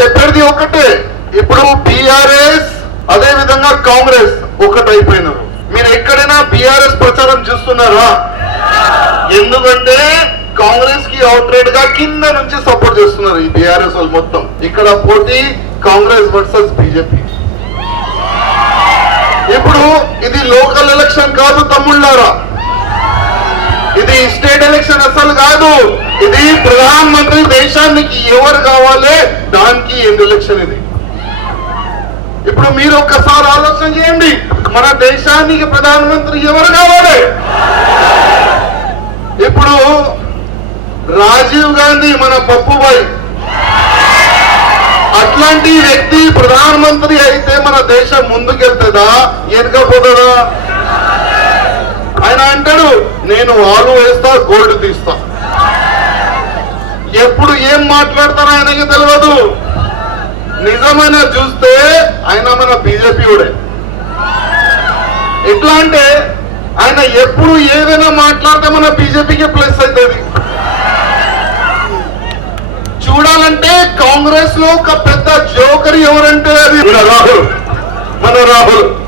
చెప్పేది ఒకటే. ఇప్పుడు బీఆర్ఎస్ అదే విధంగా కాంగ్రెస్ ఒకటైపోయినారు. మీరు ఎక్కడైనా బీఆర్ఎస్ ప్రచారం చూస్తున్నారా? ఎందుకంటే కాంగ్రెస్కి అవుట్రేట్గా కింద నుంచి సపోర్ట్ చేస్తున్నారు ఈ బీఆర్ఎస్ వాళ్ళు మొత్తం. ఇక్కడ పోటీ కాంగ్రెస్ వర్సెస్ బీజేపీ ఇప్పుడు ఇది లోకల్ ఎలక్షన్ కాదు తమ్ముళ్ళారా? ఇది స్టేట్ ఎలక్షన్ అసలు కాదు. ప్రధానమంత్రి దేశానికి ఎవరు కావాలి? దానికి ఎన్ని ఎలక్షన్ ఇది. ఇప్పుడు మీరు ఒక్కసారి ఆలోచన చేయండి. మన దేశానికి ప్రధానమంత్రి ఎవరు కావాలి? ఇప్పుడు రాజీవ్ గాంధీ మన పప్పుబాయి. అట్లాంటి వ్యక్తి ప్రధానమంత్రి అయితే మన దేశం ముందుకెళ్తుందా? వెనుకపోతుందా ఆయన అంటాడు నేను ఆలు వేస్తా గోల్డ్ తీస్తా. మాట్లాడతారో ఆయనకి తెలియదు నిజమైన చూస్తే ఆయన మన బీజేపీ ఎట్లా అంటే ఆయన ఎప్పుడు ఏదైనా మాట్లాడితే మన బీజేపీకి ప్లస్ అవుతుంది. చూడాలంటే కాంగ్రెస్లో ఒక పెద్ద జోకర్ ఎవరంటే అది? రాహుల్. మన రాహుల్.